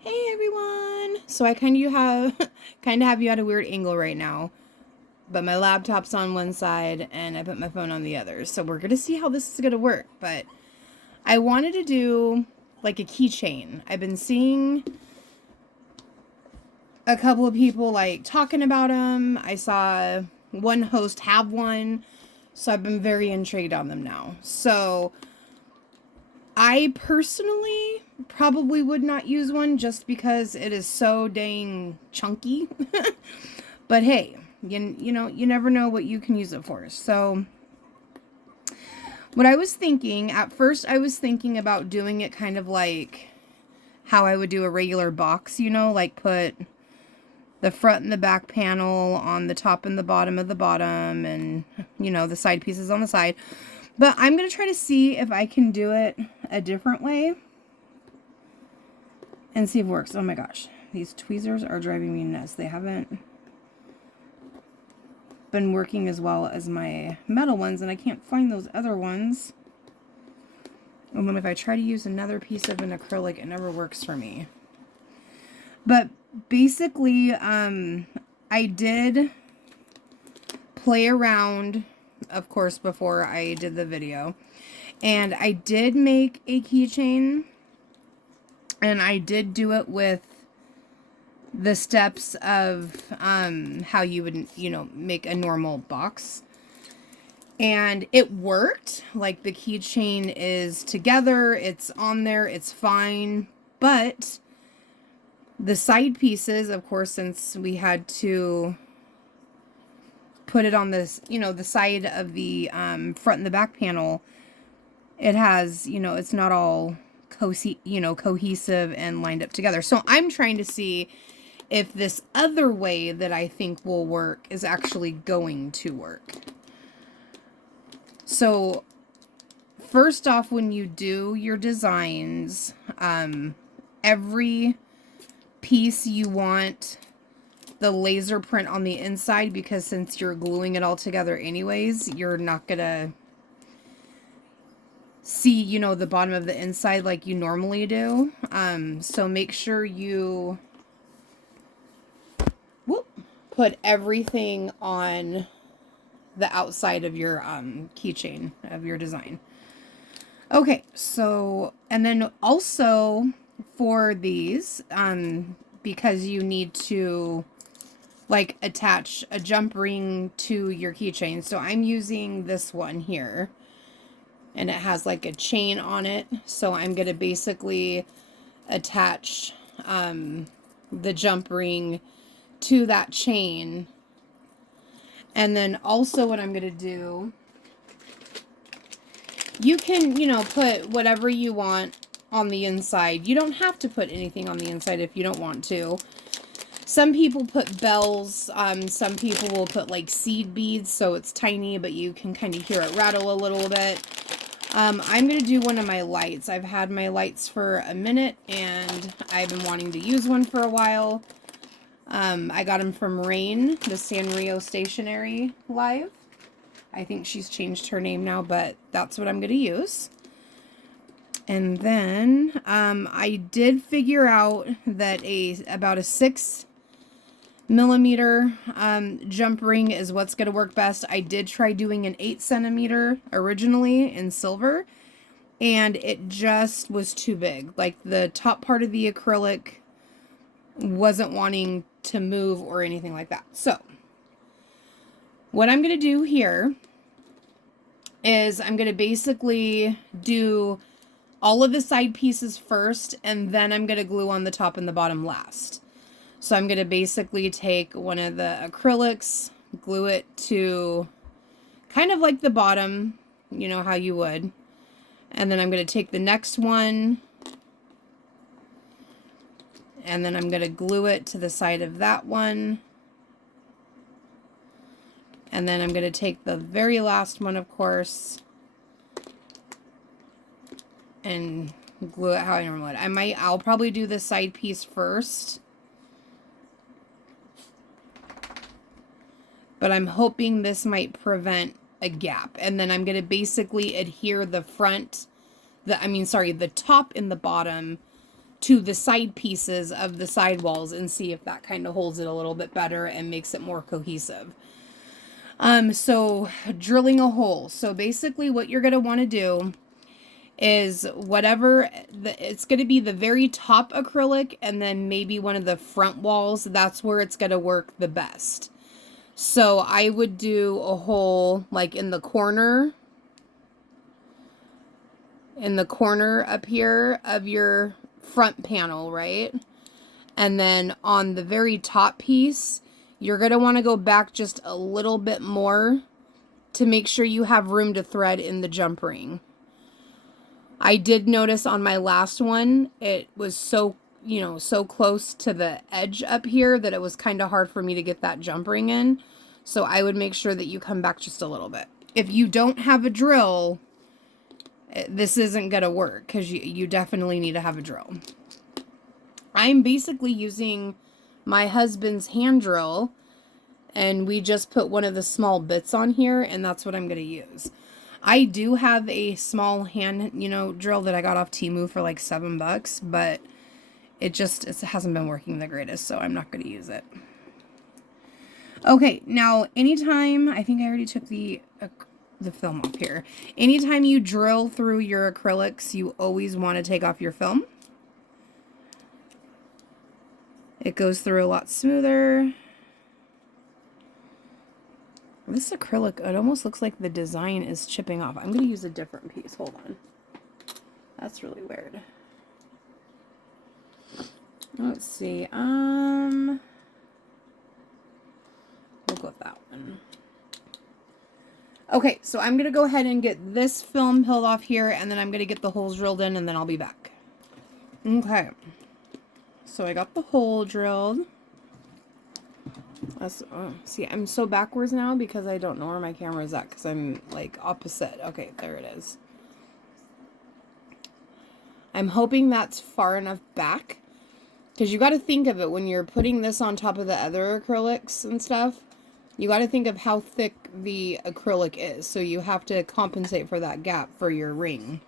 Hey everyone! So I kind of have you at a weird angle right now, but my laptop's on one side and I put my phone on the other. So we're gonna see how this is gonna work. But I wanted to do like a keychain. I've been seeing a couple of people like talking about them. I saw one host have one, so I've been very intrigued on them now. So I personally probably would not use one just because it is so dang chunky. But hey, you know, you never know what you can use it for. So what I was thinking, at first I was thinking about doing it kind of like how I would do a regular box, you know, like put the front and the back panel on the top and the bottom of the bottom and, you know, the side pieces on the side. But I'm going to try to see if I can do it a different way and see if it works. Oh my gosh, these tweezers are driving me nuts. They haven't been working as well as my metal ones, and I can't find those other ones. And then if I try to use another piece of an acrylic, it never works for me. But basically, I did play around, of course, before I did the video. And I did make a keychain. And I did do it with the steps of how you would, you know, make a normal box. And it worked. Like, the keychain is together, it's on there, it's fine. But the side pieces, of course, since we had to put it on this, you know, the side of the front and the back panel, it has, you know, it's not all cohesive and lined up together. So I'm trying to see if this other way that I think will work is actually going to work. So first off, when you do your designs, every piece you want the laser print on the inside, because since you're gluing it all together anyways, you're not gonna see, you know, the bottom of the inside like you normally do. So make sure you put everything on the outside of your keychain of your design. Okay, so, and then also for these, because you need to like attach a jump ring to your keychain. So I'm using this one here, and it has like a chain on it. So I'm going to basically attach the jump ring to that chain. And then also what I'm going to do, you can, you know, put whatever you want on the inside. You don't have to put anything on the inside if you don't want to. Some people put bells. Some people will put like seed beads, so it's tiny, but you can kind of hear it rattle a little bit. I'm going to do one of my lights. I've had my lights for a minute, and I've been wanting to use one for a while. I got them from Rain, the Sanrio Stationery Live. I think she's changed her name now, but that's what I'm going to use. And then I did figure out that about a 6mm jump ring is what's going to work best. I did try doing an 8cm originally in silver, and it just was too big. Like, the top part of the acrylic wasn't wanting to move or anything like that. So what I'm going to do here is I'm going to basically do all of the side pieces first, and then I'm going to glue on the top and the bottom last. So I'm going to basically take one of the acrylics, glue it to kind of like the bottom, you know, how you would. And then I'm going to take the next one, and then I'm going to glue it to the side of that one. And then I'm going to take the very last one, of course, and glue it how I normally would. I'll probably do the side piece first. But I'm hoping this might prevent a gap. And then I'm going to basically adhere the top and the bottom to the side pieces of the side walls and see if that kind of holds it a little bit better and makes it more cohesive. So drilling a hole. So basically what you're going to want to do is whatever, it's going to be the very top acrylic and then maybe one of the front walls. That's where it's going to work the best. So I would do a hole like in the corner up here of your front panel, right? And then on the very top piece, you're going to want to go back just a little bit more to make sure you have room to thread in the jump ring. I did notice on my last one, it was so, you know, so close to the edge up here that it was kind of hard for me to get that jump ring in. So I would make sure that you come back just a little bit. If you don't have a drill, this isn't going to work because you definitely need to have a drill. I'm basically using my husband's hand drill, and we just put one of the small bits on here, and that's what I'm going to use. I do have a small hand, you know, drill that I got off Temu for like $7, but it hasn't been working the greatest, so I'm not going to use it. Okay, now anytime, I think I already took the film off here. Anytime you drill through your acrylics, you always want to take off your film. It goes through a lot smoother. This acrylic, it almost looks like the design is chipping off. I'm going to use a different piece. Hold on. That's really weird. Let's see. We'll go with that one. Okay, so I'm going to go ahead and get this film peeled off here, and then I'm going to get the holes drilled in, and then I'll be back. Okay. So I got the hole drilled. See, I'm so backwards now because I don't know where my camera is at because I'm like opposite. Okay, there it is. I'm hoping that's far enough back because you got to think of it when you're putting this on top of the other acrylics and stuff. You got to think of how thick the acrylic is. So you have to compensate for that gap for your ring.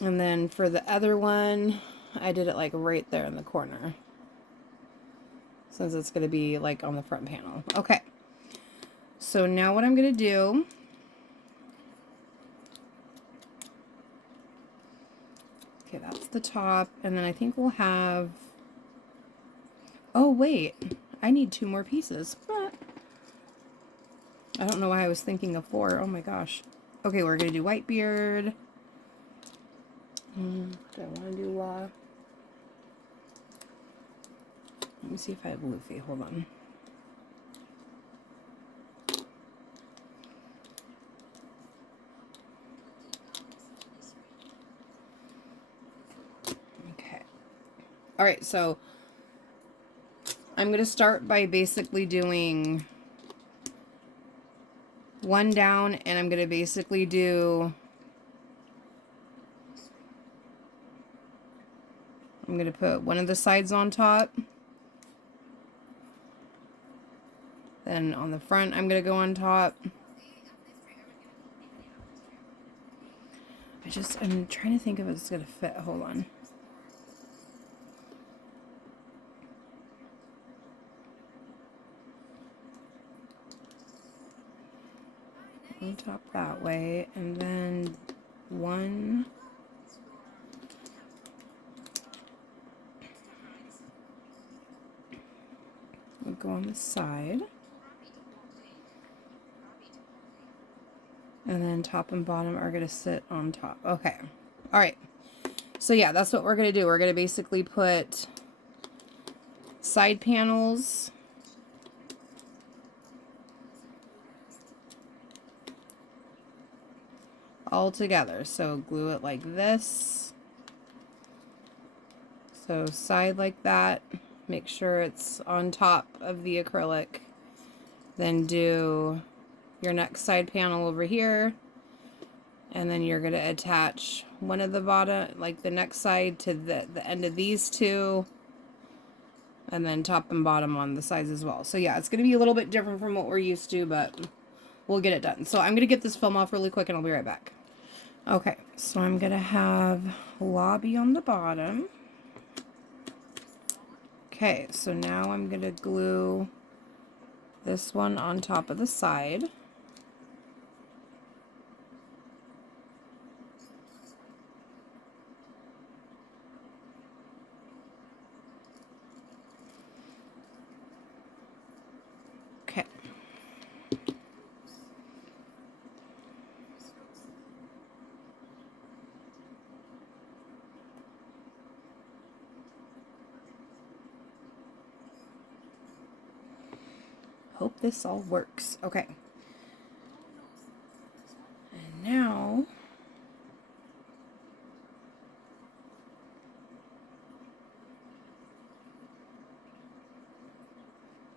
And then for the other one, I did it like right there in the corner. Since it's going to be like on the front panel. Okay. So now what I'm going to do. Okay, that's the top. And then I think we'll have. Oh, wait. I need 2 more pieces. I don't know why I was thinking of 4. Oh my gosh. Okay, we're going to do Whitebeard. Do I want to do let me see if I have Luffy. Hold on. Okay. Alright, so I'm going to start by basically doing 1 down, and I'm going to basically do... I'm going to put one of the sides on top. Then on the front, I'm going to go on top. I'm trying to think if it's going to fit. Hold on. On top that way. And then one. We'll go on the side. And then top and bottom are going to sit on top. Okay. All right. So yeah, that's what we're going to do. We're going to basically put side panels all together. So glue it like this. So side like that. Make sure it's on top of the acrylic. Then do your next side panel over here, and then you're going to attach one of the bottom, like the next side, to the end of these 2, and then top and bottom on the sides as well. So yeah, it's going to be a little bit different from what we're used to, but we'll get it done. So I'm going to get this film off really quick, and I'll be right back. Okay, so I'm going to have lobby on the bottom. Okay, so now I'm going to glue this one on top of the side. Okay. Hope this all works. Okay. And now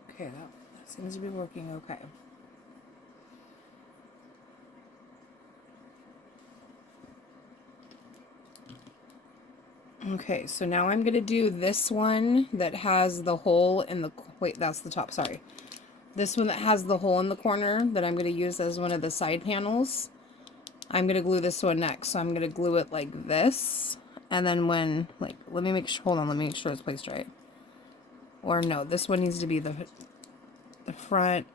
okay, that seems to be working okay. Okay, so now I'm going to do this one that has the hole in the... Wait, that's the top, sorry. This one that has the hole in the corner that I'm going to use as one of the side panels. I'm going to glue this one next. So I'm going to glue it like this. And then when... Like, let me make sure... Hold on, let me make sure it's placed right. Or no, this one needs to be the front...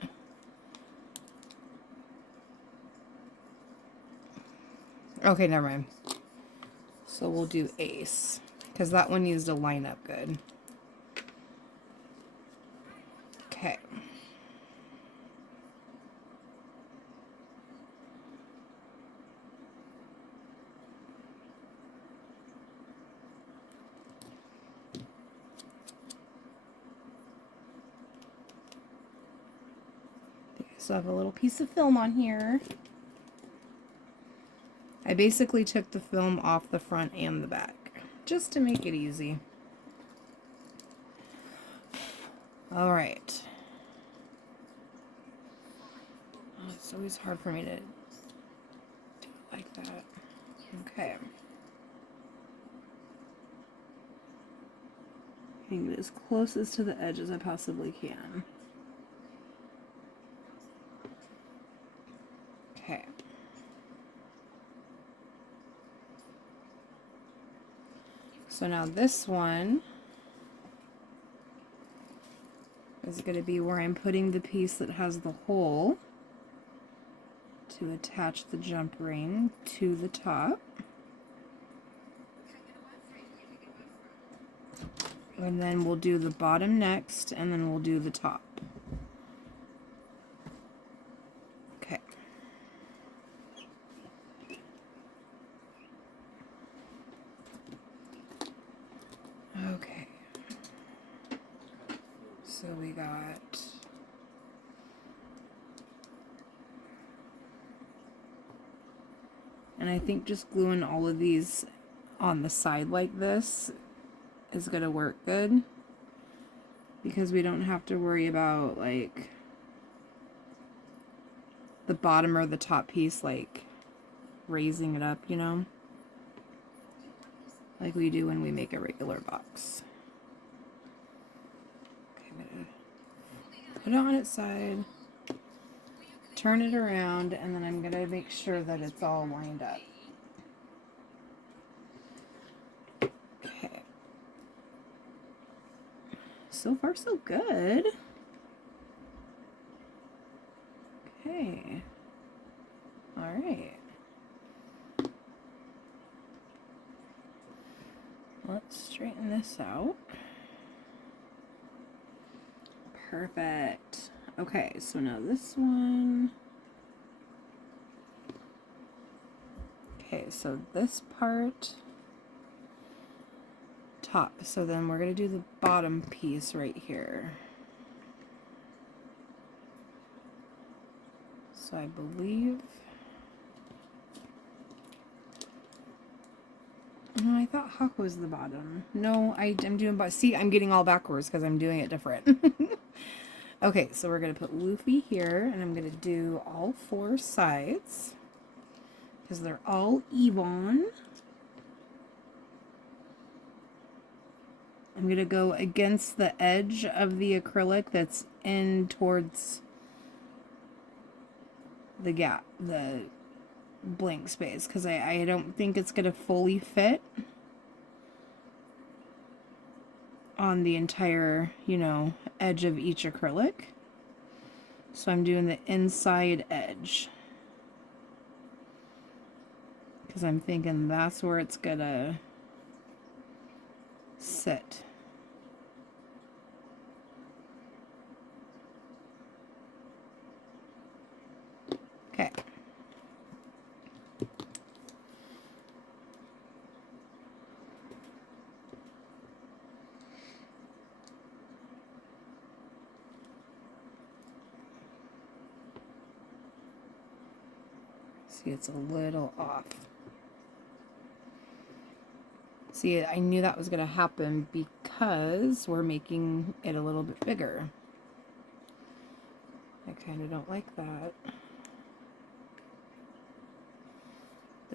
Okay, never mind. So we'll do ace, because that one needs to line up good. Okay. So I have a little piece of film on here. I basically took the film off the front and the back, just to make it easy. All right. Oh, it's always hard for me to do it like that. Okay. Getting it as closest to the edge as I possibly can. Okay. So now this one is going to be where I'm putting the piece that has the hole to attach the jump ring to the top. And then we'll do the bottom next, and then we'll do the top. Okay. Okay. So we got... And I think just gluing all of these on the side like this is going to work good. Because we don't have to worry about, like, the bottom or the top piece, like, raising it up, you know? Like we do when we make a regular box. Okay, I'm going to put it on its side, turn it around, and then I'm going to make sure that it's all lined up. Okay. So far, so good. Okay. All right. Let's straighten this out. Perfect. Okay, so now this one. Okay, so this part, top. So then we're going to do the bottom piece right here. So I believe... No, I thought Huck was the bottom. No, I'm doing... See, I'm getting all backwards because I'm doing it different. Okay, so we're going to put Luffy here, and I'm going to do all 4 sides because they're all even. I'm going to go against the edge of the acrylic that's in towards the gap, the blank space because I don't think it's going to fully fit on the entire, you know, edge of each acrylic. So I'm doing the inside edge because I'm thinking that's where it's gonna sit. Okay. See, it's a little off. See, I knew that was going to happen because we're making it a little bit bigger. I kind of don't like that.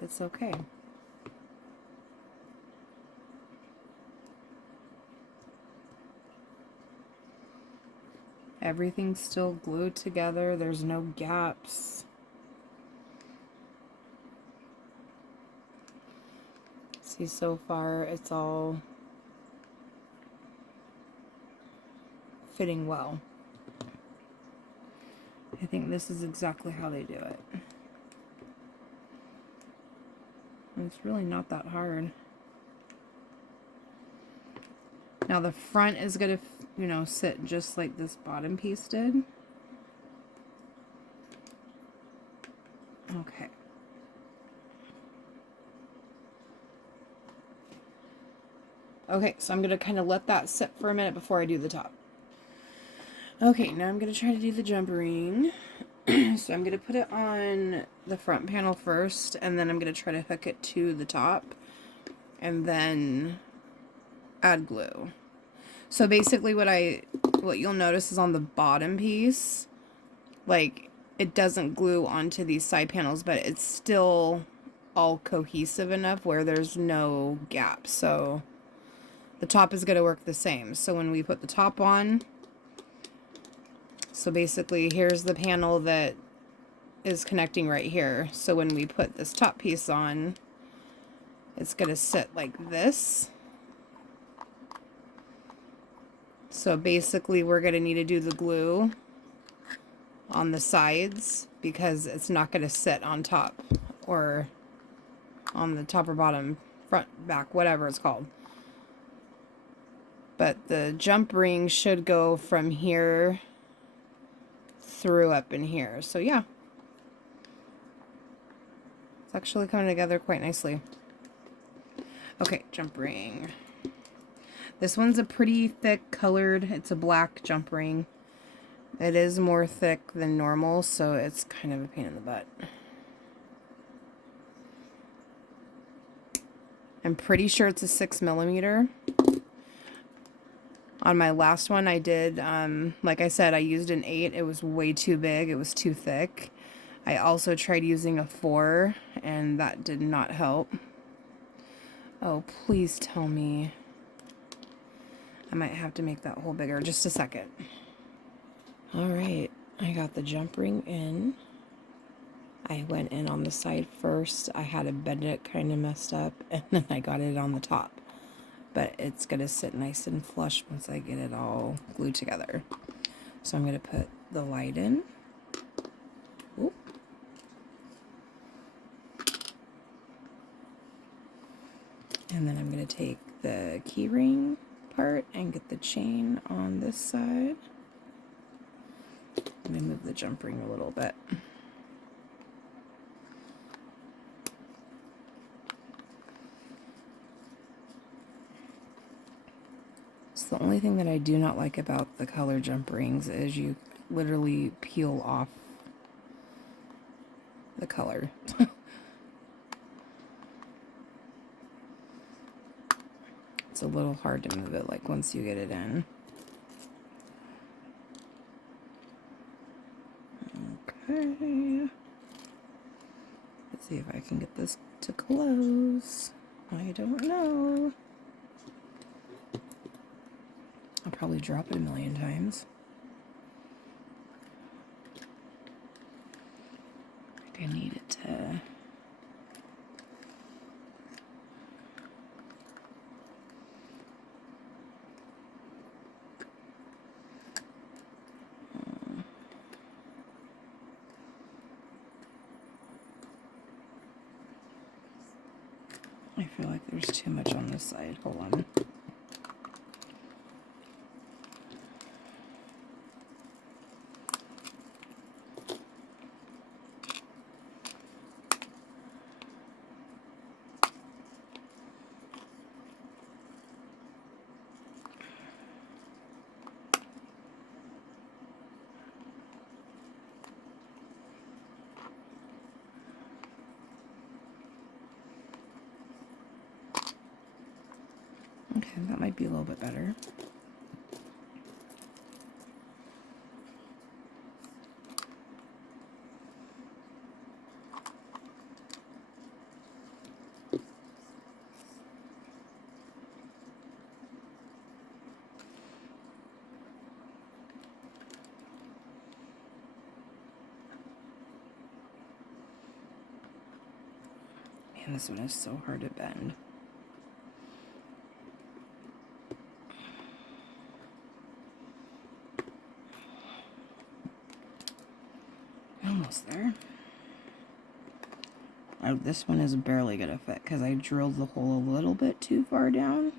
It's okay. Everything's still glued together. There's no gaps. See, so far it's all fitting well. I think this is exactly how they do it. And it's really not that hard. Now the front is going to, you know, sit just like this bottom piece did. Okay. Okay, so I'm going to kind of let that sit for a minute before I do the top. Okay, now I'm going to try to do the jump ring. So I'm going to put it on the front panel first, and then I'm going to try to hook it to the top, and then add glue. So basically what you'll notice is on the bottom piece, like, it doesn't glue onto these side panels, but it's still all cohesive enough where there's no gap. So the top is going to work the same. So when we put the top on, so basically here's the panel that is connecting right here. So when we put this top piece on, it's going to sit like this. So basically we're going to need to do the glue on the sides because it's not going to sit on top or on the top or bottom, front, back, whatever it's called. But the jump ring should go from here through up in here. So yeah, it's actually coming together quite nicely. Okay, jump ring. This one's a pretty thick colored, it's a black jump ring. It is more thick than normal, so it's kind of a pain in the butt. I'm pretty sure it's a 6mm. On my last one I did, like I said, I used an 8. It was way too big. It was too thick. I also tried using a 4, and that did not help. Oh, please tell me. I might have to make that hole bigger. Just a second. Alright, I got the jump ring in. I went in on the side first. I had to bend it kind of messed up, and then I got it on the top. But it's going to sit nice and flush once I get it all glued together. So I'm going to put the light in. Oop. And then I'm going to take the key ring part and get the chain on this side. I'm going to move the jump ring a little bit. So the only thing that I do not like about the color jump rings is you literally peel off the color. It's a little hard to move it, like, once you get it in. Okay. Let's see if I can get this to close. I don't know. I'll probably drop it a million times. I need it to feel like there's too much on this side. Hold on. Okay, that might be a little bit better. Man, this one is so hard to bend. Almost there. Oh, this one is barely gonna fit because I drilled the hole a little bit too far down.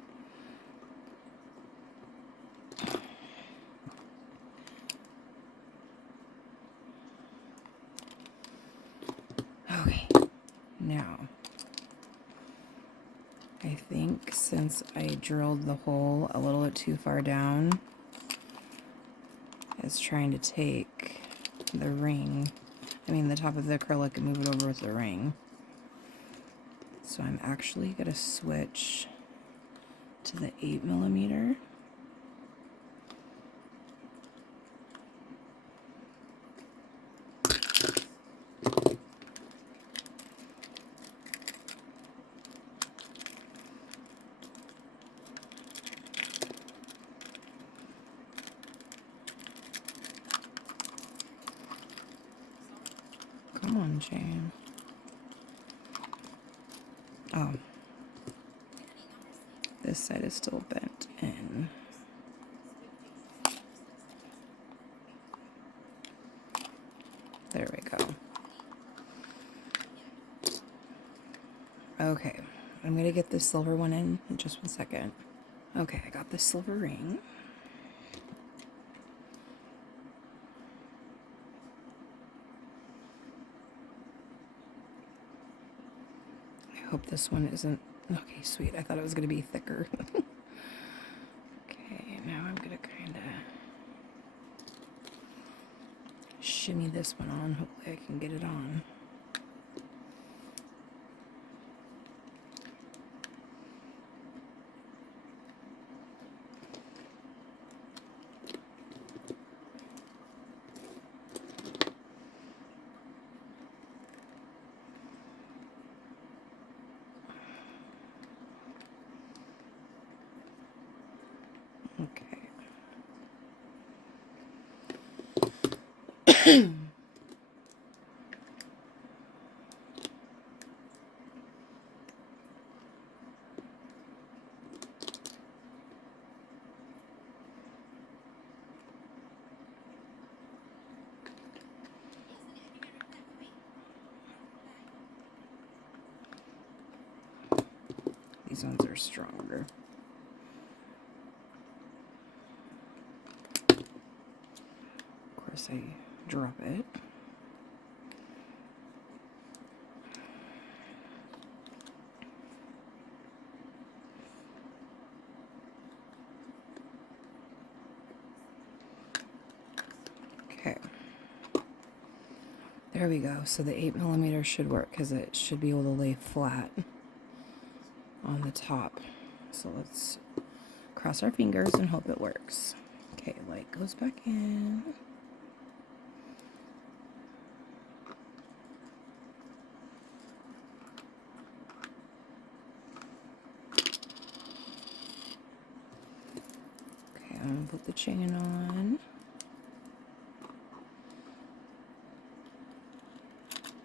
Okay, now I think since I drilled the hole a little bit too far down, it's trying to take the ring, the top of the acrylic, and move it over with the ring. So I'm actually going to switch to the 8mm. Come on, Jane. Oh. This side is still bent in. There we go. Okay, I'm gonna get this silver one in just 1 second. Okay, I got the silver ring. I hope this one isn't... Okay, sweet. I thought it was gonna be thicker. Okay, now I'm gonna kind of shimmy this one on. Hopefully I can get it on. Okay. These ones are stronger. Of course, I drop it. Okay. There we go. So the 8mm should work because it should be able to lay flat on the top. So let's cross our fingers and hope it works. Okay, light goes back in. Okay, I'm gonna put the chain on.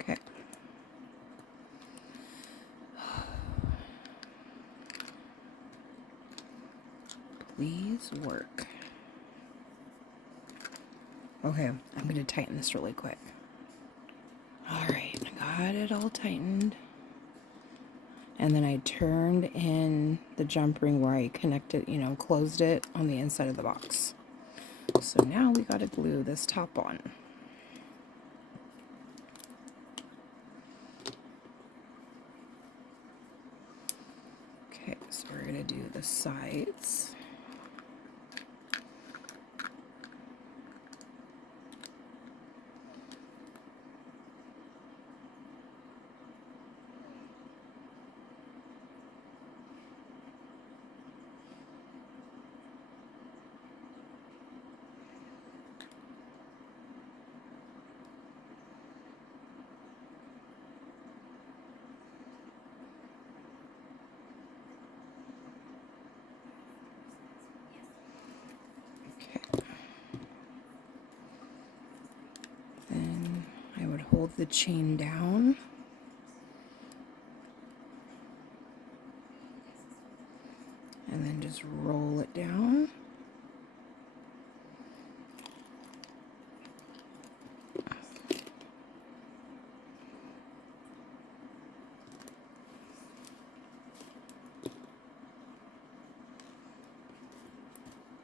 Okay. Please work. Okay, I'm going to tighten this really quick. Alright, I got it all tightened. And then I turned in the jump ring where I connected, you know, closed it on the inside of the box. So now we got to glue this top on. Okay, so we're going to do the sides. Then I would hold the chain down. And then just roll it down.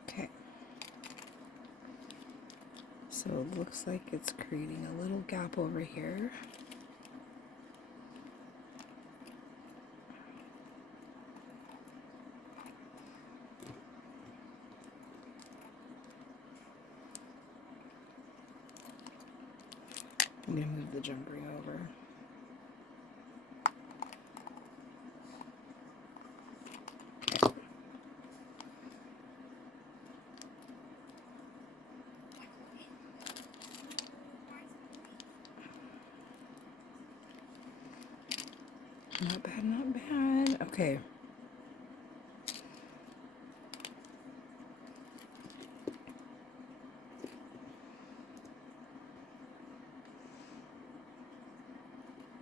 Okay. So it looks like it's creating a little gap over here. I'm going to move the jump ring over. Not bad, not bad. Okay.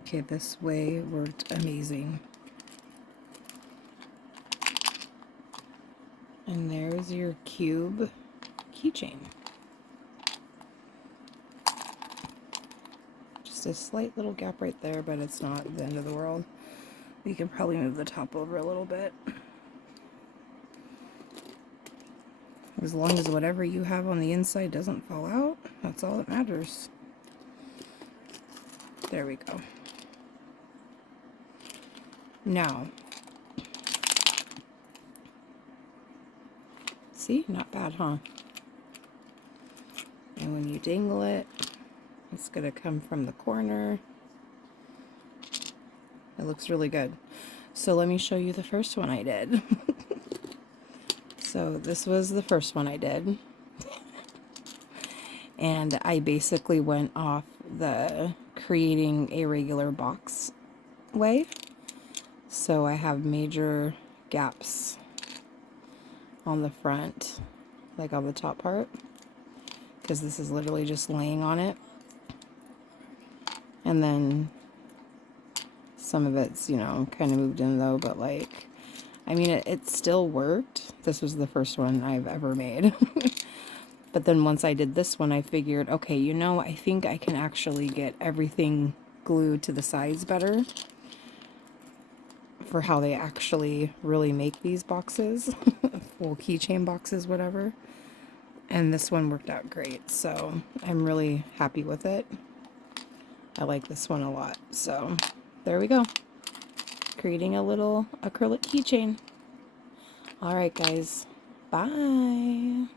Okay, this way worked amazing. And there's your cube keychain. Just a slight little gap right there, but it's not the end of the world. We can probably move the top over a little bit. As long as whatever you have on the inside doesn't fall out, that's all that matters. There we go. Now, see, not bad, huh? And when you dangle it, it's gonna come from the corner. It looks really good. So let me show you the first one I did. So this was the first one I did. And I basically went off the creating a regular box way. So I have major gaps on the front, like on the top part, because this is literally just laying on it. And then some of it's, you know, kind of moved in though, but like, I mean, it still worked. This was the first one I've ever made. But then once I did this one, I figured, okay, you know, I think I can actually get everything glued to the sides better for how they actually really make these boxes. Well, keychain boxes, whatever. And this one worked out great, so I'm really happy with it. I like this one a lot. So there we go. Creating a little acrylic keychain. All right, guys. Bye.